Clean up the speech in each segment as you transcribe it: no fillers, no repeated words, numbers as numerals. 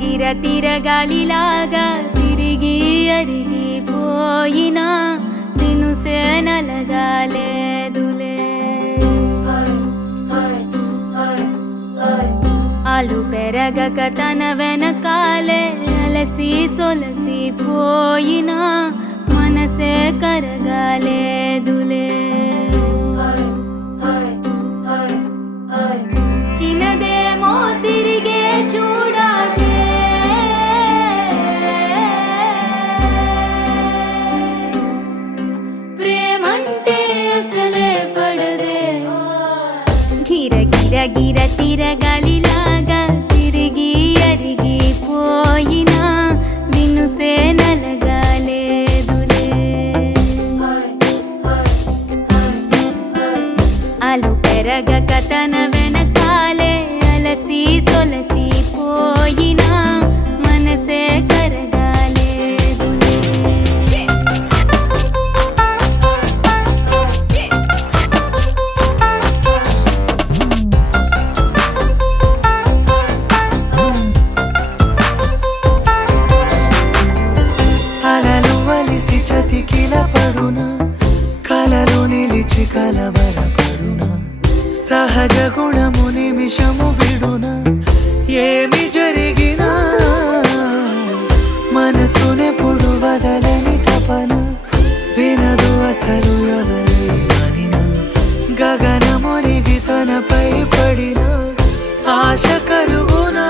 గిర తిరగాలిలాగా తిరిగి అరిగిపోయినా దినుసే నలగాలేదులే. ఆలు పెరగక తన వెనకాలే అలసి సొలసిపోయినా మనసే కరగాలేదులే. చిన్నదేమో తిరిగే చూడాలే, ప్రేమంటే అసలే పడదే. గిర గిర గిర తిరగాలిలాగా తిరిగి అరిగిపోయినా దినుసే నలగాలేదులే. ఆలు పెరగక తన వెనకాలే అలసి సొలసిపోయినా మనసే కరగాలేదులే. అలలు వలిసి చతికిల పడున కలలు నిలిచి కలవరపడున సహజ గుణము నిమిషము విడున ఏమి జరిగినా మనసునెప్పుడు వదలని తపన వినదు అసలు ఎవరి అనినా గగనమునిగి తనపై పడిన ఆశ కలుగునా.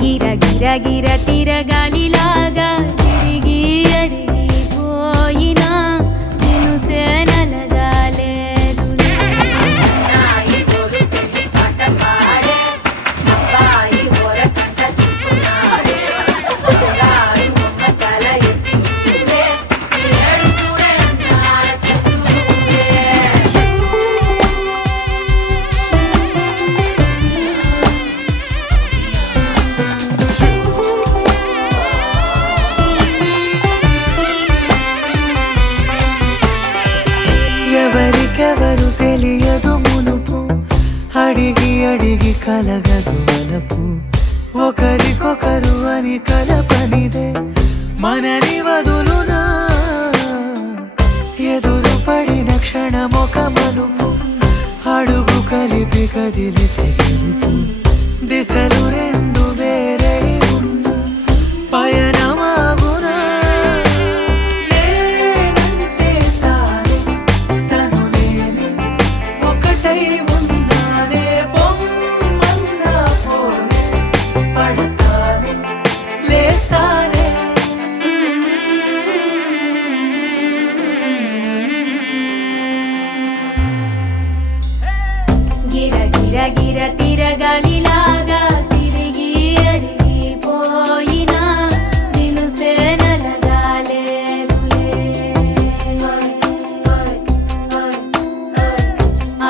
గిర గిర గిర తిరగాలిలాగా తిరిగి అరిగిపోయినా దినుసే నలగాలేదులే. ఎవరికెవరు తెలియదు మునుపు అడిగి అడిగి కలగదు వలపు ఒకరికొకరు అని కలపనిదే మనని వదులునా. ఎదురు పడిన క్షణమొక మలుపు అడుగు కలిపి కదిలితే గెలుపు దిశలు రెండు వేరై ఉన్న పయనమాగునా. గిర గిర గిర తిరగాలిలాగా తిరిగి అరిగిపోయినా దినుసే నలగాలేదులే.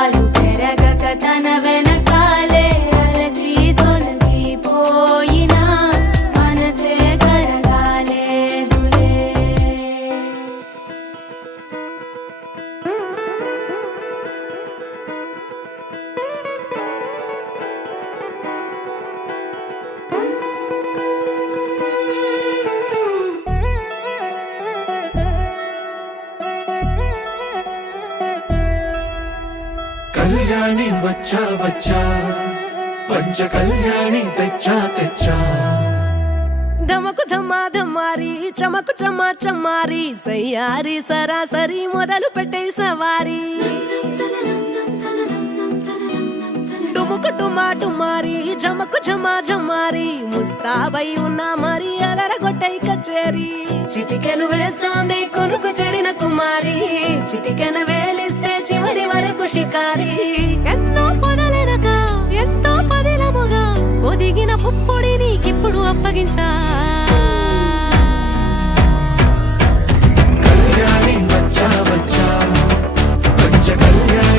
ఆలు పెరగక తన వెనకాలే అలసి సొలసిపోయినా మనసే కరగాలేదులే. కళ్యాణి వచ్చా వచ్చా పంచ కళ్యాణి తెచ్చా తెచ్చా. ధమకు ధమా ధమారి చమకు చమా చమారి సయ్యారి సరాసరి మొదలు పెట్టే సవారి. డుముకు డుమా డుమారి జమకు ఝమా ఝమారి ముస్తాబై ఉన్నా మరి అలరగొట్టై కచేరి. చిటికెను వేస్తోంది కొనుకు చెడిన కుమారి చిటికెను వేలిస్తే చివరి వరకు షికారి. ఎన్నో పొదలెనక ఎంతో పదిలముగా ఒదిగిన పుప్పొడి నీకిప్పుడు అప్పగించా. కళ్యాణి వచ్చా వచ్చా పంచ కళ్యాణి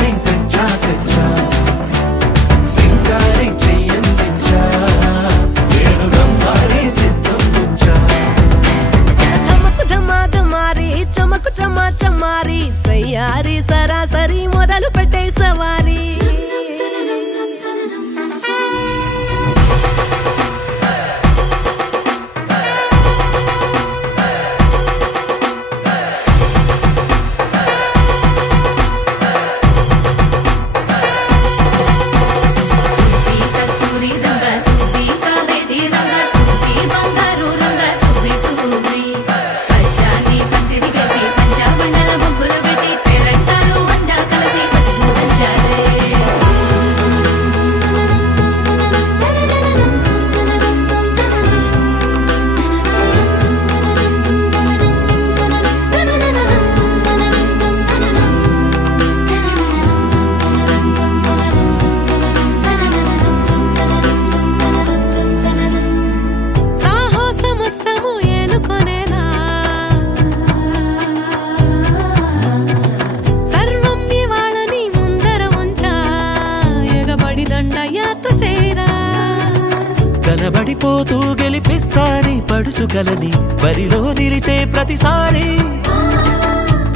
కలబడిపోతూ గెలిపిస్తాని పడుచుకలని బరిలో నిలిచే ప్రతిసారి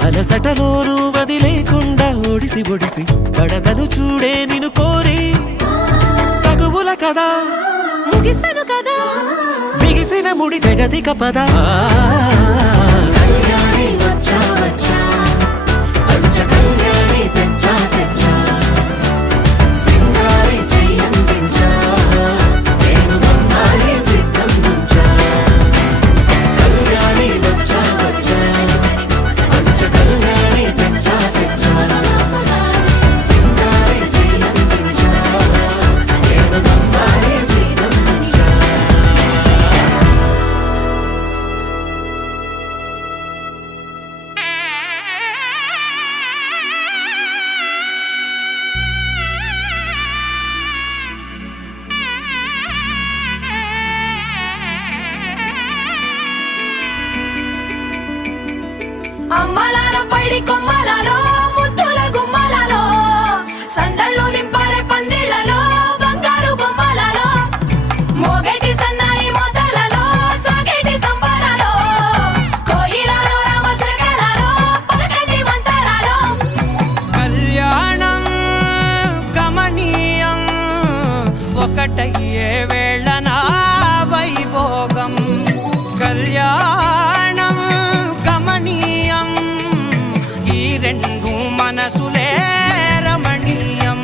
అలసటలోనూ వదిలేకుండా ఒడిసి ఒడిసి పడతను చూడే నిన్ను కోరి తగువుల కదా ముగిసను కదా బిగిసిన ముడి తెగదిక పద కళ్యాణి వచ్చా వచ్చా పంచ కళ్యాణి తెచ్చా తెచ్చా సింగారి చెయ్యందించా నేను బంగారి సిద్ధందించా కళ్యాణి వచ్చా వచ్చా పంచ కళ్యాణి తెచ్చా తెచ్చా సింగారి చెయ్యందించా నేను బంగారి సిద్ధందించా అమ్మలాల పైడి కొమ్మలలో ముద్దుల గుమ్మలలో సందళ్ళు నింపారే పందిళ్లలో బంగారు బొమ్మలలో మోగేటి సన్నాయి మొదలలో సాగేటి సంబరాలో కోయిలలో రామశకలలో పలకటి మంతరాలో కళ్యాణం గమనీయం ఒకటయ్యే వేళ నా వైభోగం కళ్యాణం గమనీయం ఈ రెండు మనసులే రమణీయం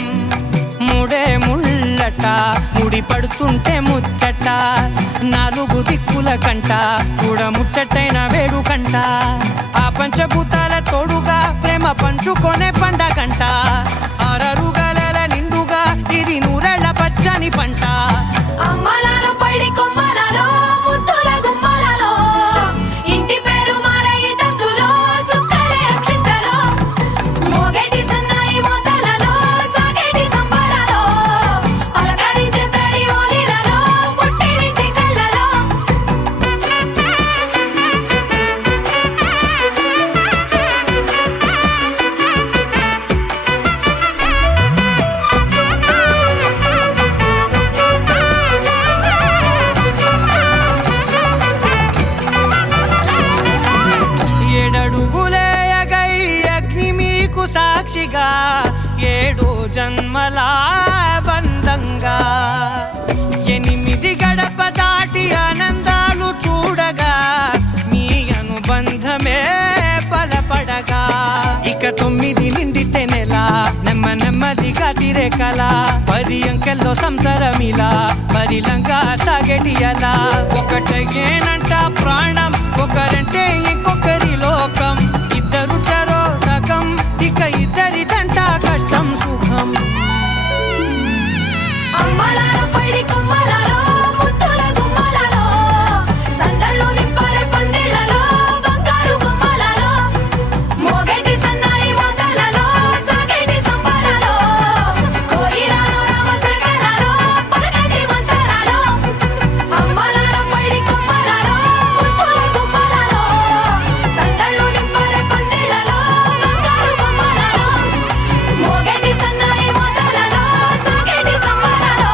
ముడే ముళ్ళట ముడి పడుతుంటే ముచ్చట నాలుగు దిక్కుల కంట చూడ ముచ్చటైన వేడుకంట ఆ పంచభూతాల తోడుగా ప్రేమ పంచుకొనే పండగంట అరరుగల నిండుగా ఇది నూరెళ్ళ పచ్చని పంట అమ్మలాల పైడి కొమ్మలలో ముద్దుల గుమ్మలలో ఇంటి పేరు మారయి తంతులో చుక్కలే అక్షింతలో మోగేటి సన్నాయి మొదలలో సాగేటి సంబరాలో పలకరించే తడి ఓలిలలో పుట్టినింటి కళ్ళలో ఏడడుగులేయగై అగ్ని మీకు సాక్షిగా ఏడు జన్మల బంధంగా ఎనిమిది గడప దాటి ఆనందాలు చూడగా మీ అనుబంధమే బలపడగా ఇక 9 నిండితే నెల నెమ్మదిగా తిరే కల 10 అంకెల్లో సంసారమిలా పరిలంగా సాగేటి అలా ఒకటేనంట ప్రాణం ఒకరంటే ఇంకొకరి లోకం ఇద్దరు చరో సగం ఇక ఇద్దరిదంట కష్టం సుఖం అమ్మలాల పైడి కొమ్మలలో ముద్దుల గుమ్మలలో సందళ్ళు నింపారే పందిళ్లలో బంగారు బొమ్మలలో మోగేటి సన్నాయి మొదలలో సాగేటి సంబరాలో కోయిలలో రామశకలలో పలకటి మంతరాలో అమ్మలాల పైడి కొమ్మలలో ముద్దుల గుమ్మలలో సందళ్ళు నింపారే పందిళ్లలో బంగారు బొమ్మలలో మోగేటి సన్నాయి మొదలలో సాగేటి సంబరాలో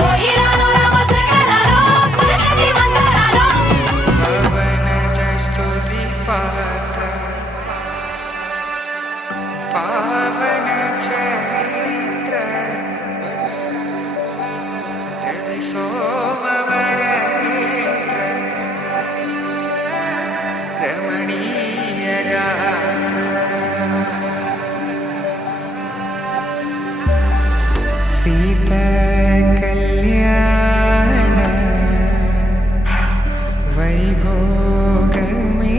కోయిలలో రామశకలలో పలకటి మంతరాలో పవన జస్తుతి పాత్ర పావన చరిత్ర రవి సోమవర నేత్ర రమణీయ గాత్ర సీత కళ్యాణ వైభోగమే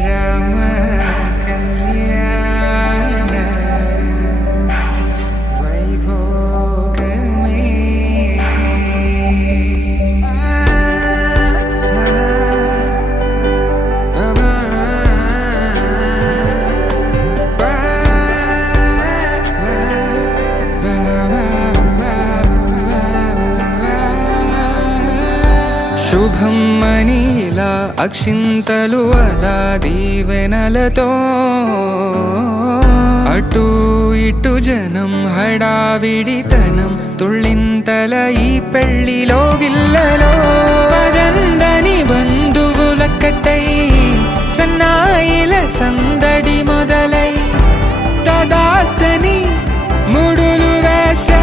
రామ కళ్యాణ వైభోగమే శుభమ్మని ఇలా అక్షింతలు అలా దీవెనలతో అటు ఇటు జనం హడావిడితనం తుళ్ళింతల ఈ పెళ్లిలో గిల్లలో పదందని బంధువుల కట్టై సన్నాయిల సందడి మొదలై తదాస్తని ముడులు వేసే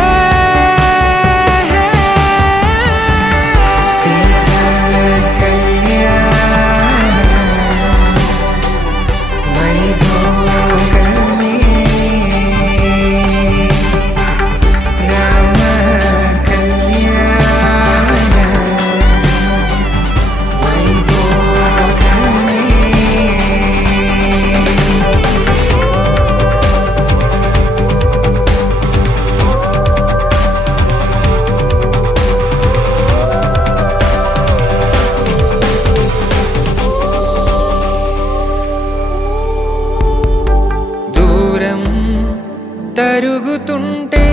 తరుగుతుంటే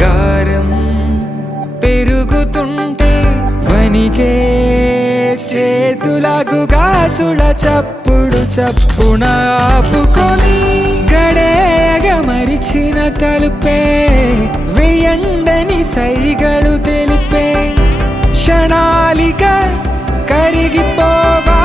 గారం పెరుగుతుంటే వనికే చేతులకు గాసుల చప్పుడు చప్పున ఆపుకొని గడేయగ మరిచిన తలుపే వేయండని సైగడు తెలిపే క్షణాలిక కరిగిపోవా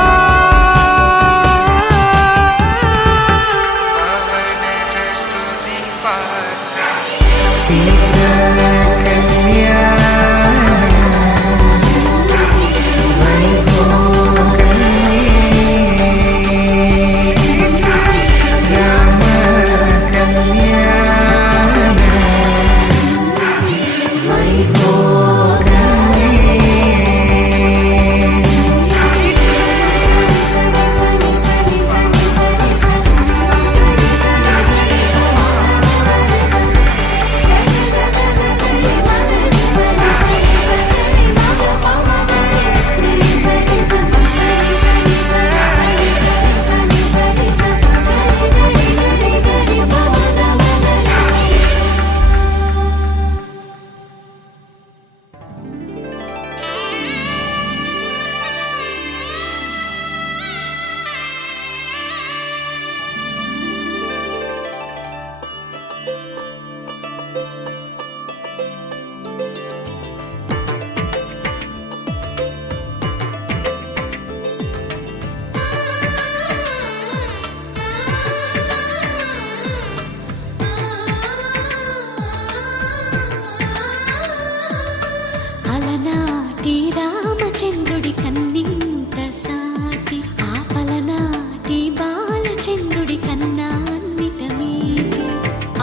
అలనాటి రామచంద్రుడి కన్నింత సాటి ఆపలనాటి బాలచంద్రుడి కన్నా అన్నిట మీటి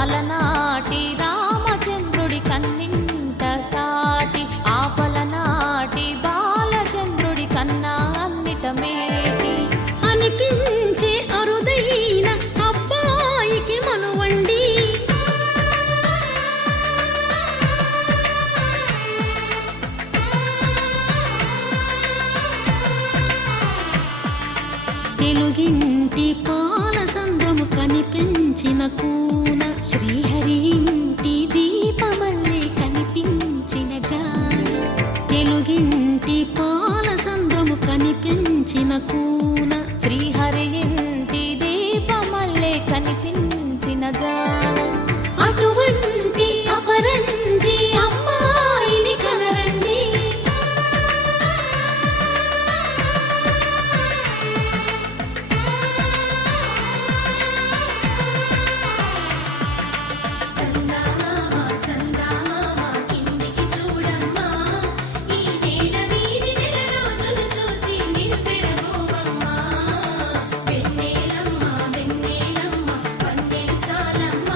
అలనాటి రామచంద్రుడి కన్నింత సాటి ఆపలనాటి బాలచంద్రుడి కన్నా అన్నిట మేటి అనిపించే అరుదైన అబ్బాయికి మనువండి తెలుగింటి పాల సంద్రము కనిపించిన కూన శ్రీహరి ఇంటి దీపమల్లే కనిపించిన జాడ తెలుగింటి పాల సంద్రము కనిపించిన కూన శ్రీహరి ఇంటి దీపమల్లే కనిపించిన జాడ అటువంటి అపరంజి అమ్మాయిని కనరండి వెన్నెలమ్మ వెన్నెలమ్మ వన్నెలు చాలమ్మ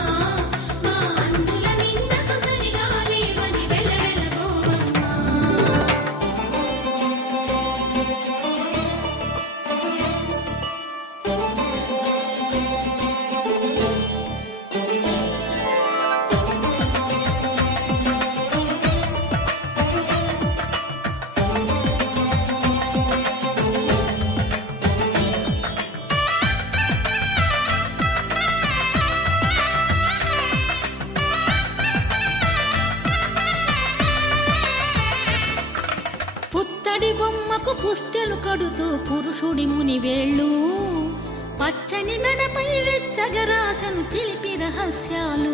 బొమ్మకు పుస్తెలు కడుతూ పురుషుడి ముని వేళ్ళు పచ్చని మెడపై వెచ్చగరాసను చిలిపి రహస్యాలు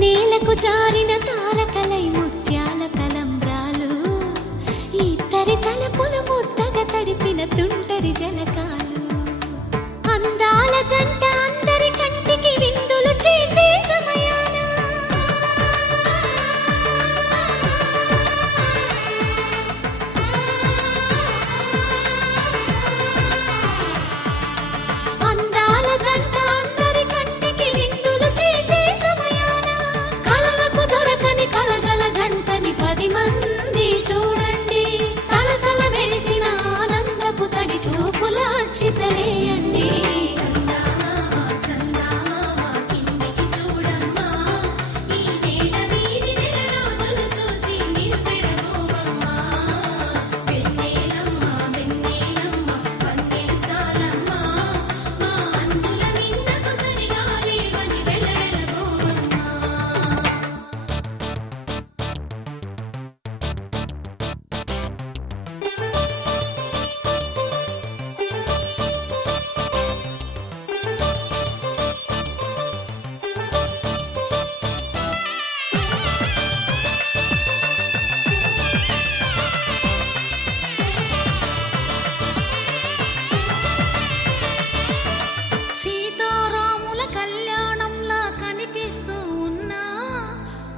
నేలకు జారిన తారకలై ముత్యాల తలంబ్రాలు ఇద్దరి తలపుల ముద్దగా తడిపిన తుంటరి జలకాలు అందాల జంట అందరి కంటికి విందులు చేసే సమయాన అందాల జంట అందరి కంటికి విందులు చేసే సమయాన కలలకు దొరకని కలగల జంటని 10 మంది చూడండి తలతల మెరిసిన ఆనందపు తడి చూపుల అక్షితలేయండి సీతారాముల కళ్యాణంలా కనిపిస్తూ ఉన్నా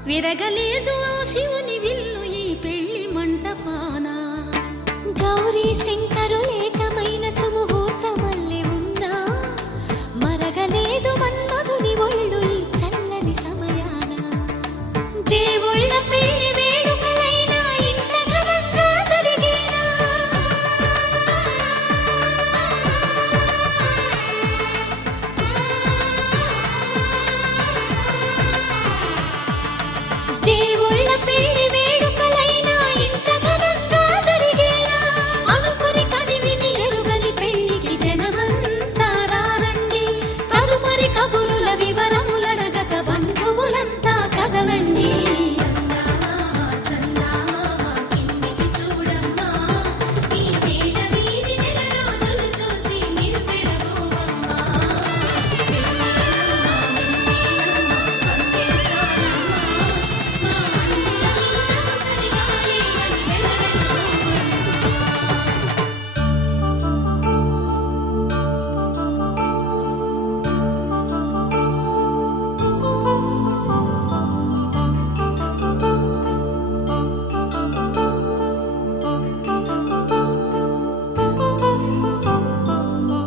విరగలేదు ఆ శివుని విల్లు ఈ పెళ్లి మంటపాన గౌరీ శంకరులేకమైన సుముహూర్తమల్లె ఉన్నా మరగలేదు మన్మధుని ఒళ్ళు ఈ చల్లని సమయాన దేవుళ్ళ పెళ్లి వేడుకలైనా ఇంత ఘనంగా జరిగేనా దేవుళ్ళ పెళ్లి వేడుకలైనా ఇంత ఘనంగా జరిగేనా అనుకుని కదివిని ఎరుగని పెళ్లికి జనమంతా రారండి తదుపరి కబురుల వివరములడగక బంధువులంతా కదలండి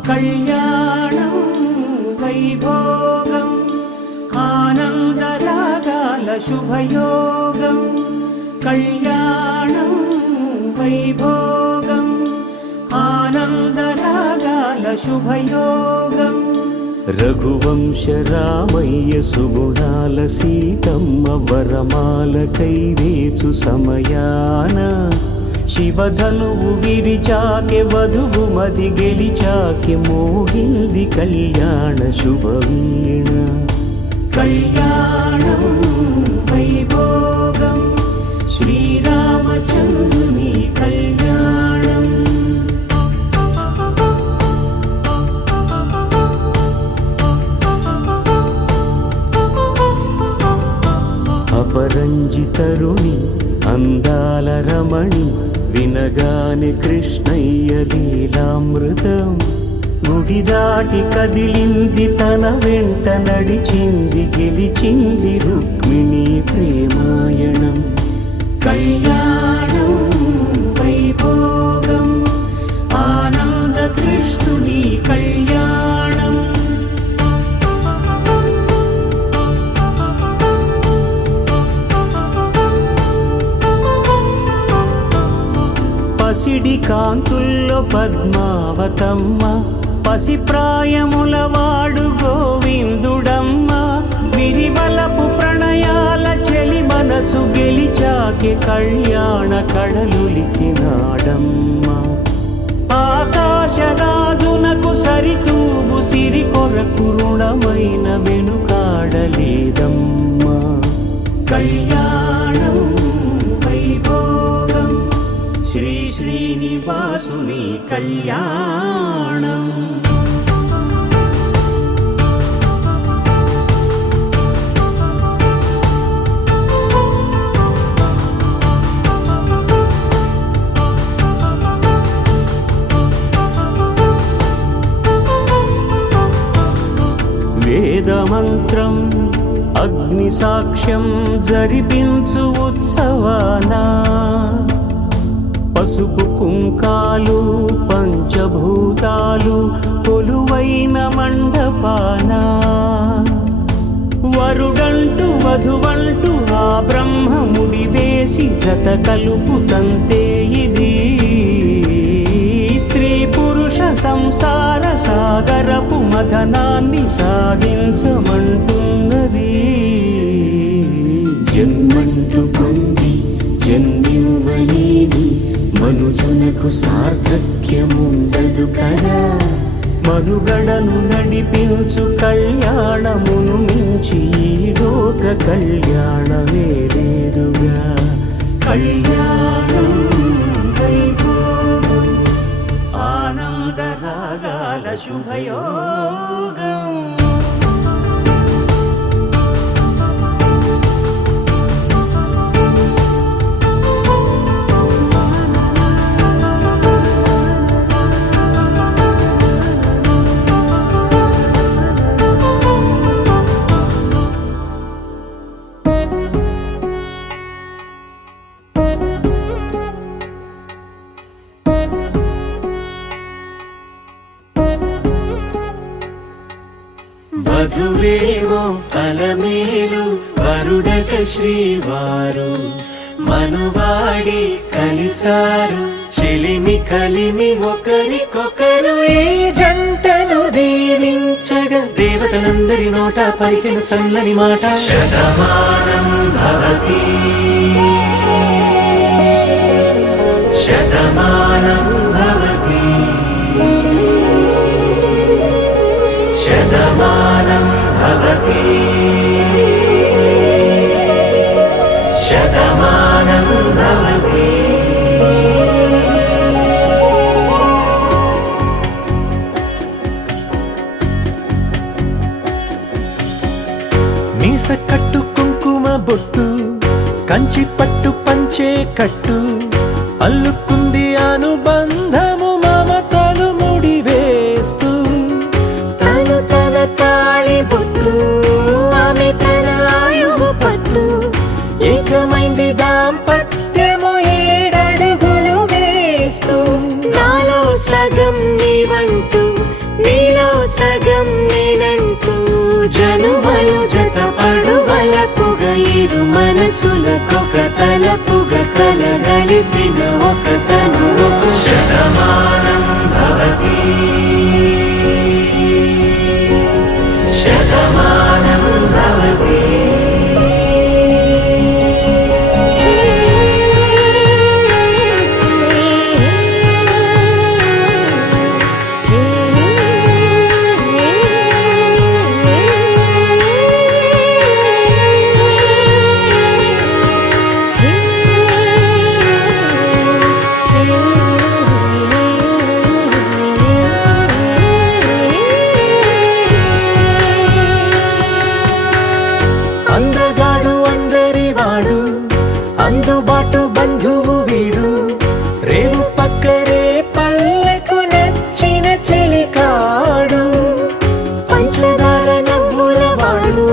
కళ్యాణం వైభోగం ఆనందరాగాల శుభయోగం కళ్యాణం వైభోగం ఆనందరాగాల శుభయోగం రఘువంశ రామయ్య సుగుణాల సీతమ్మ వరమాల కైవేచు సమయాన శివధనువు విరిచాకె వధువు మది గెలిచాకె మోగింది కళ్యాణ శుభవీణ కళ్యాణం వైభోగం శ్రీరామచంద్రుని కళ్యాణం అపరంజి తరుణి అందాల రమణి వినగాని కృష్ణయ్య లీలామృతం గుడి దాటి కదిలింది తన వెంట నడిచింది గెలిచింది రుక్మిణి ప్రేమాయణం కళ్యాణం వైభోగం ఆనంద కృష్ణుని కళ్యాణం పసిడి కాంతుల్లో పద్మావతమ్మ పసిప్రాయముల వాడు గోవిందుడమ్మ విరివలపు ప్రణయాల చెలి మనసు గెలిచాకె కళ్యాణ కళలులికినాడమ్మ ఆకాశరాజునకు సరితూగు సిరి కొరకు రుణమైన వెనుకాడలేదమ్మా కళ్యాణం వైభోగం శ్రీ శ్రీనివాస కళ్యాణం. వేదమంత్రం అగ్ని సాక్ష్యం జరిపించు ఉత్సవాన పసుపు కుంకాలు పంచభూతాలు కొలువైన మండపాన వరుడంటూ వధువంటూ ఆ బ్రహ్మముడి వేసి జత కలుపుతంతే ఇది స్త్రీ పురుష సంసార సాగరపు మథనాన్ని సాగించమంటున్నది. జన్మంటూ పొంది జన్మివ్వలేని మనుజునకు సార్థక్యముండదు కదా. మనుగడను నడిపించు కళ్యాణమును మించి ఈ లోక కళ్యాణమే లేదుగా. కళ్యాణం వైభోగం ఆనందరాగాల శుభయోగం. వధువేమో అలమేలు వరుడట శ్రీవారు మనువాడి కలిసారు చెలిమి కలిమి ఒకరికొకరు ఈ జంటను దీవించగా దేవతలందరి నోట పలికిన చల్లని మాట శతమానం భవతి శతమానం భవతి శతమానం భవతి శతమానం భవతి. మీస కట్టు కుంకుమ బొట్టు కంచి పట్టు పంచే కట్టు అల్లుకుంది అనుబంధము మమతలు ముడివేస్తూ తను తన తాళి బొట్టు ఆమె తన ఆయువు పట్టు ఏకమైంది దాంపత్యము 7 అడుగులు వేస్తూ నాలో సగం నీవంటూ నీలో సగం నేనంటూ జనుమలు జత పడువలపుగ ఇరు మనసులకొక తలపుగ కలగలిసిన ఒక తను శతమానం భవతి శతమానం భవతి. అందగాడు అందరివాడు అందుబాటు బంధువు వీడు రేవు పక్కరే పల్లెకు నచ్చిన చెలికాడు పంచదార నవ్వుల వాడు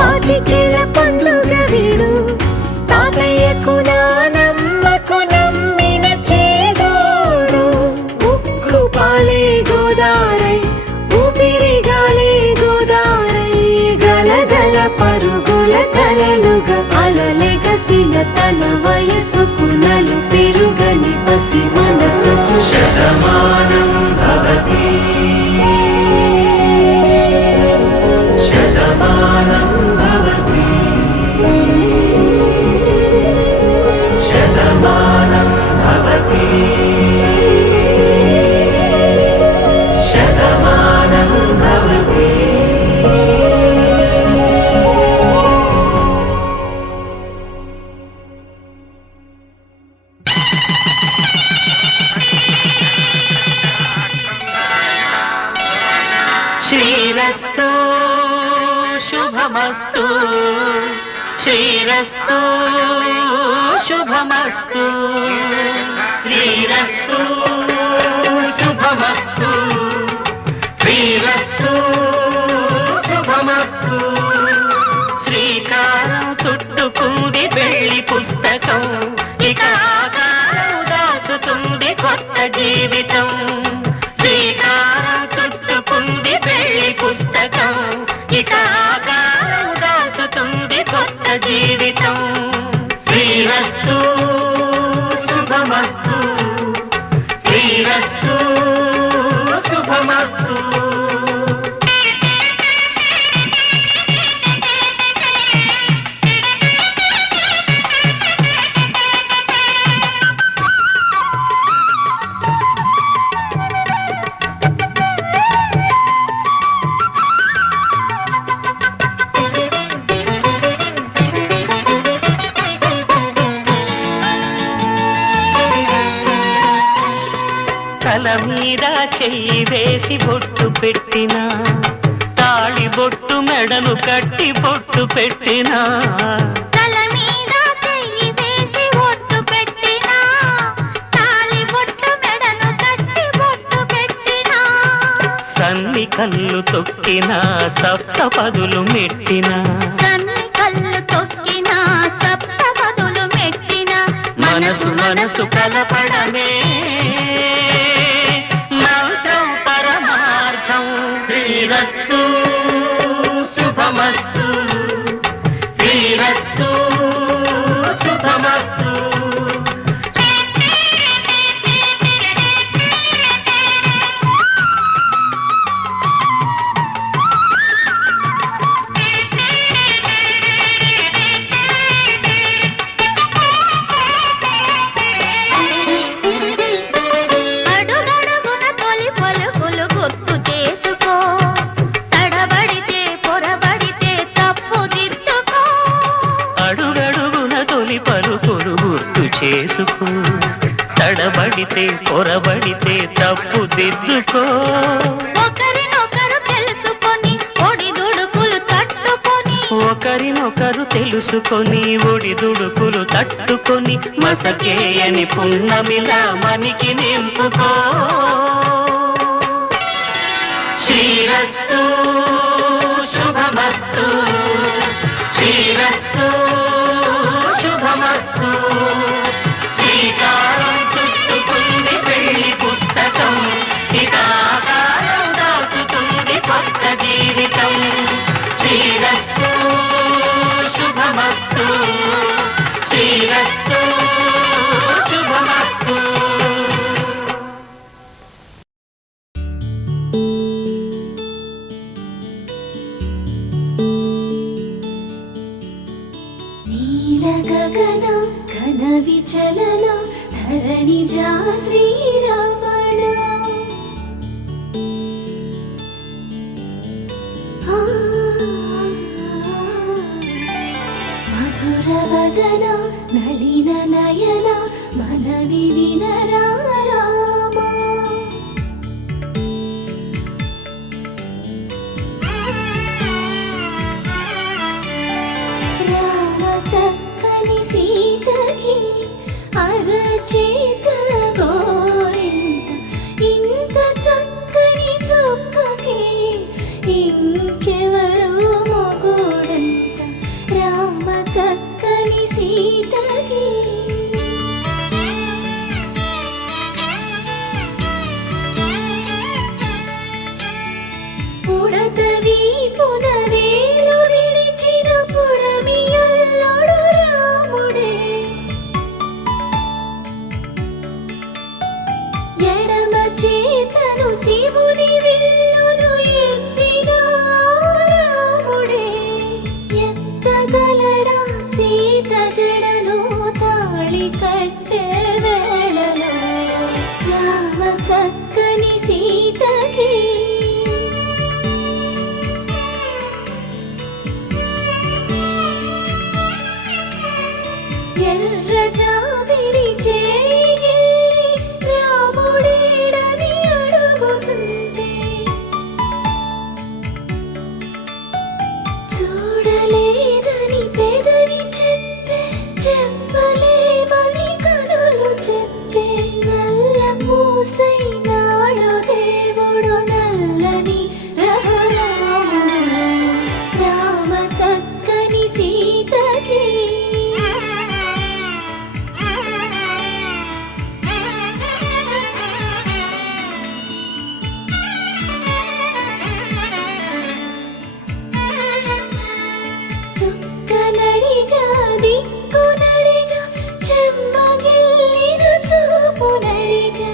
పాతికేల పండుగ వీడు తాతయ్యకు నానమ్మకు నమ్మిన చేదోడు ఉక్కు పాలే గోదారై ఊపిరి గాలే గోదారై గలగల పరుగుల కలలుగా అలలెగసిన తన వయసుకు నలు పెరుగని పసి మనసుకు శతమానం భవతి శతమానం భవతి శతమానం భవతి శతమానం భవతి. శుభమస్తు శ్రీరస్తు శుభమస్తు శ్రీరస్తు శుభమస్తు శ్రీరస్తు శుభమస్తు శ్రీకారం చుట్టుకుంది పెళ్లి పుస్తకం ఇక ఆకారం దాచుతుంది కొత్త జీవితం శ్రీకారం చుట్టుకుంది పెళ్లి పుస్తకం ఇక ఆకారం దాచుతుంది కొత్త జీవితం శ్రీరస్తు శుభమస్తు శ్రీరస్తు శుభమస్తు తల మీద చెయ్యి వేసి బొట్టు పెట్టినా తాళి బొట్టు మెడను కట్టి బొట్టు పెట్టినా తల మీద చెయ్యి వేసి బొట్టు పెట్టినా తాళి బొట్టు మెడను కట్టి బొట్టు పెట్టినా సన్ని కళ్ళు తొక్కినా సప్త పదులు మెట్టినా సన్ని కళ్ళు తొక్కినా సప్త పదులు మెట్టినా మనసు మనసు కలపడమే మంత్రం పరమార్థం శ్రీరస్తు శుభమస్తు శ్రీరస్తు శుభమస్తు అడుగడుగున తొలి పలుకులు గుర్తు చేసుకో తడబడితే పొరబడితే తప్పు దిద్దుకో అడుగడుగున తొలి పలుకులు గుర్తు చేసుకో తడబడితే పొరబడితే తప్పు దిద్దుకో ఒకరినొకరు తెలుసుకొని ఒడిదుడుకులు తట్టుకొని ఒకరినొకరు తెలుసుకొని ఒడిదుడుకులు తట్టుకొని మసకేయని పున్నమిలా మనికి నింపుకో శ్రీరస్తు శుభమస్తు శ్రీరస్తు శుభమస్తు శ్రీకారం చుట్టుకుంది పెళ్లి పుస్తకం ఇక ఆకారం దాచుతుంది కొత్త జీవితం శ్రీరస్తు శుభమస్తు శ్రీరస్తు శుభమస్తు నీల గగన ఘన విచలన ధరణిజా శ్రీరమణ ఆ, మధుర వదన నళిన నయన మనవి వినరా రామా రామ చక్కని సీతకి అరచేత గోరింట ఇంత చక్కని చుక్కకి ఇంకెవరు మొగుడంట రామ చక్కని సీతకి ఉడత వీపున వేలు విడిచిన పుడమియల్లుడు రాముడే ఎడమ చేతను శివుని విల్లును ఎత్తిన రాముడే ఎత్తగలడా సీత జడను తాళి కట్టే వేళలో రామ చక్కని సీతకి ఎర్ర జాబిలి చేయి రాముడేడని అడుగుతుంటే చూడలే చుక్కనడిగా దిక్కునడిగా చెమ్మగిల్లిన చూపునడిగా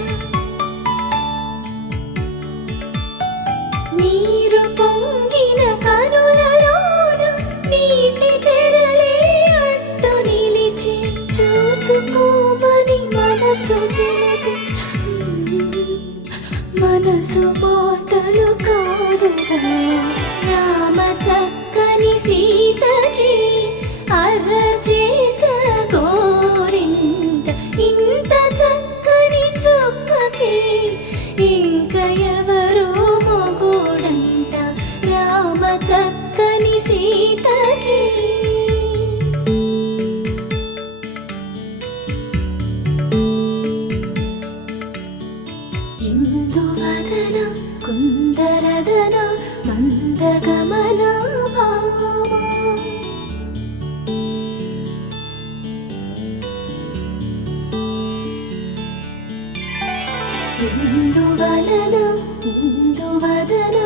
నీరు పొంగిన కనులలోన నీటి తెరలే అడ్డు నిలిచి చూసుకోమని మనసు తెలిపి మనసు మాటలు కాదుగా రామ చక్కని సీతకి అరచేత గోరింట ఇంత చక్కని చుక్కకి ఇంక ఎవరో మొగోడంట రామ చక్కని సీతకి ఇందువదన కుందరదన మందగమన భామ ఇందువదన